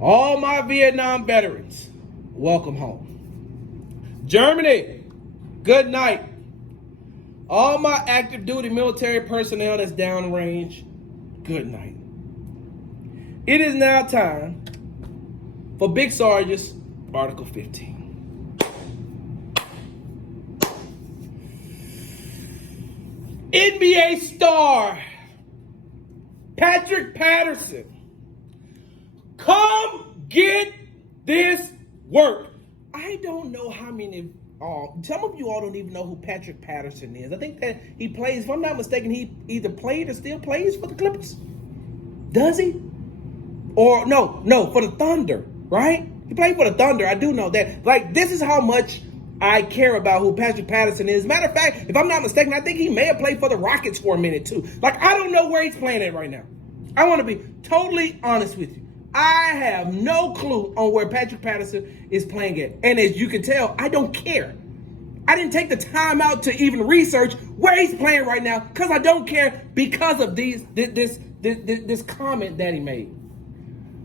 All my Vietnam veterans, welcome home. Germany, good night. All my active duty military personnel that's downrange, good night. It is now time for Big Sarge's Article 15. NBA star Patrick Patterson, come get this work. I don't know how many, some of you all don't even know who Patrick Patterson is. I think that he plays, if I'm not mistaken, he either played or still plays for the Clippers. Does he? Or no, for the Thunder, right? He played for the Thunder. I do know that. Like, this is how much I care about who Patrick Patterson is. Matter of fact, if I'm not mistaken, I think he may have played for the Rockets for a minute too. Like, I don't know where he's playing at right now. I want to be totally honest with you. I have no clue on where Patrick Patterson is playing at. And as you can tell, I don't care. I didn't take the time out to even research where he's playing right now because I don't care because of this comment that he made.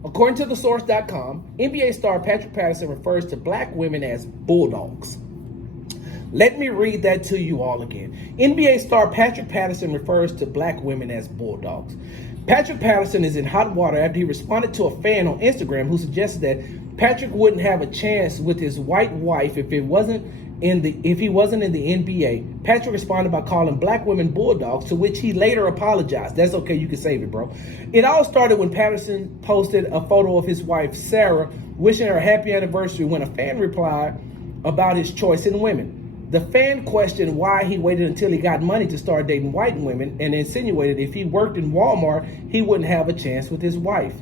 According to thesource.com, NBA star Patrick Patterson refers to black women as bulldogs. Let me read that to you all again. NBA star Patrick Patterson refers to black women as bulldogs. Patrick Patterson is in hot water after he responded to a fan on Instagram who suggested that Patrick wouldn't have a chance with his white wife if he wasn't in the NBA. Patrick responded by calling black women bulldogs, to which he later apologized. That's okay, you can save it, bro. It all started when Patterson posted a photo of his wife, Sarah, wishing her a happy anniversary when a fan replied about his choice in women. The fan questioned why he waited until he got money to start dating white women and insinuated if he worked in Walmart, he wouldn't have a chance with his wife.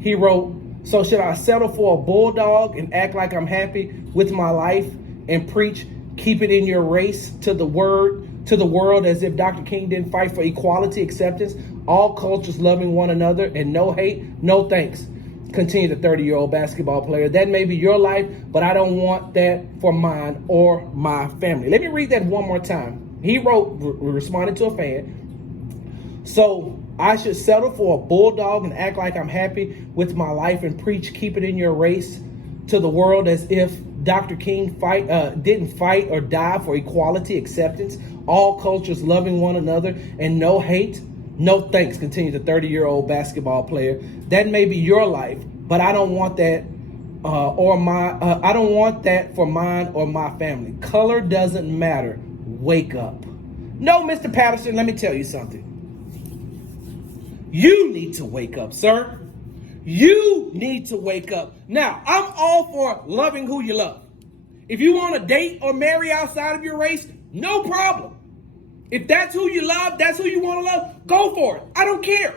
He wrote, "So should I settle for a bulldog and act like I'm happy with my life and preach, keep it in your race to the world as if Dr. King didn't fight for equality, acceptance, all cultures loving one another, and no hate, no thanks." Continued the 30-year-old basketball player. "That may be your life, but I don't want that for mine or my family." Let me read that one more time. He wrote, responding to a fan, "So I should settle for a bulldog and act like I'm happy with my life and preach, keep it in your race to the world as if Dr. King didn't fight or die for equality, acceptance, all cultures loving one another, and no hate, no thanks," continued the 30-year-old basketball player. "That may be your life, but I don't want that I don't want that for mine or my family. Color doesn't matter. Wake up." No, Mr. Patterson, let me tell you something. You need to wake up, sir. You need to wake up. Now, I'm all for loving who you love. If you want to date or marry outside of your race, no problem. If that's who you love, that's who you want to love, go for it. I don't care.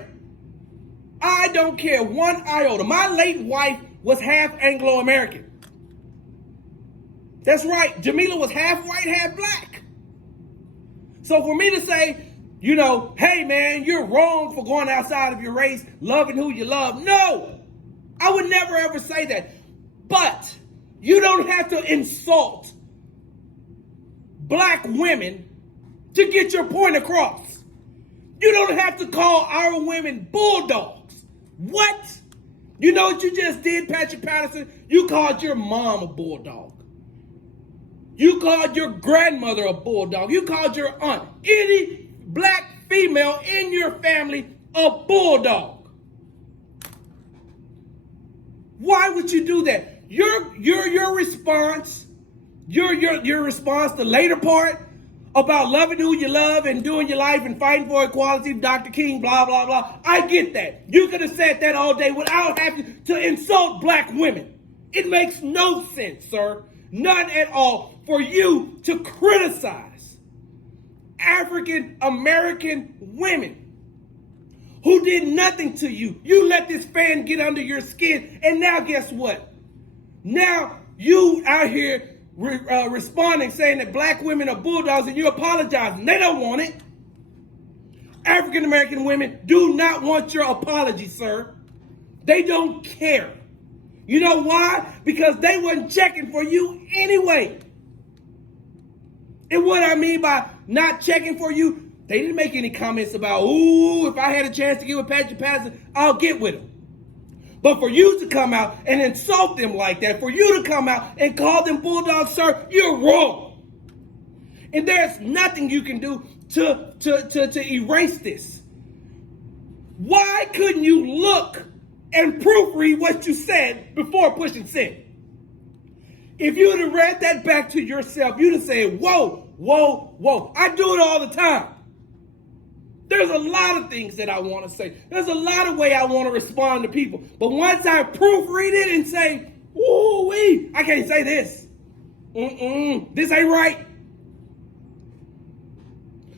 I don't care one iota. My late wife was half Anglo-American. That's right. Jamila was half white, half black. So for me to say, hey man, you're wrong for going outside of your race, loving who you love. No, I would never ever say that. But you don't have to insult black women to get your point across. You don't have to call our women bulldogs. What? You know what you just did, Patrick Patterson? You called your mom a bulldog. You called your grandmother a bulldog. You called your aunt, any black female in your family, a bulldog. Why would you do that? Your response, your response, the later part about loving who you love and doing your life and fighting for equality, Dr. King, blah, blah, blah. I get that. You could have said that all day without having to insult black women. It makes no sense, sir. None at all for you to criticize African American women who did nothing to you. You let this fan get under your skin, and now guess what? Now you out here responding, saying that black women are bulldogs, and you apologizing. They don't want it. African American women do not want your apology, sir. They don't care. You know why? Because they weren't checking for you anyway. And what I mean by not checking for you, they didn't make any comments about, ooh, if I had a chance to get with Patrick Patterson, I'll get with him. But for you to come out and insult them like that, for you to come out and call them Bulldogs, sir, you're wrong. And there's nothing you can do to erase this. Why couldn't you look and proofread what you said before pushing send? If you'd have read that back to yourself, you'd have said, whoa, whoa, whoa. I do it all the time. There's a lot of things that I want to say. There's a lot of way I want to respond to people. But once I proofread it and say, ooh-wee, I can't say this. This ain't right.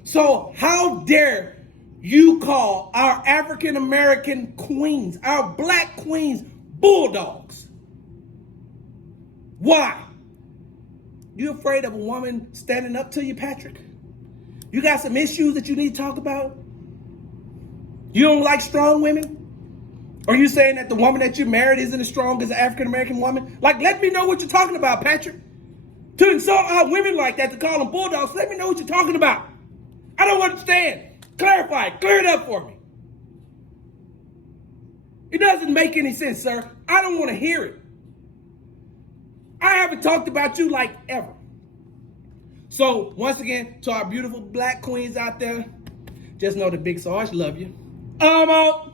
So how dare you call our African-American queens, our black queens, Bulldogs? Why? You afraid of a woman standing up to you, Patrick? You got some issues that you need to talk about? You don't like strong women? Are you saying that the woman that you married isn't as strong as an African-American woman? Like, let me know what you're talking about, Patrick. To insult our women like that, to call them Bulldogs, let me know what you're talking about. I don't understand. Clarify it. Clear it up for me. It doesn't make any sense, sir. I don't want to hear it. I haven't talked about you like ever. So, once again, to our beautiful black queens out there, just know that Big Sarge love you. I'm out.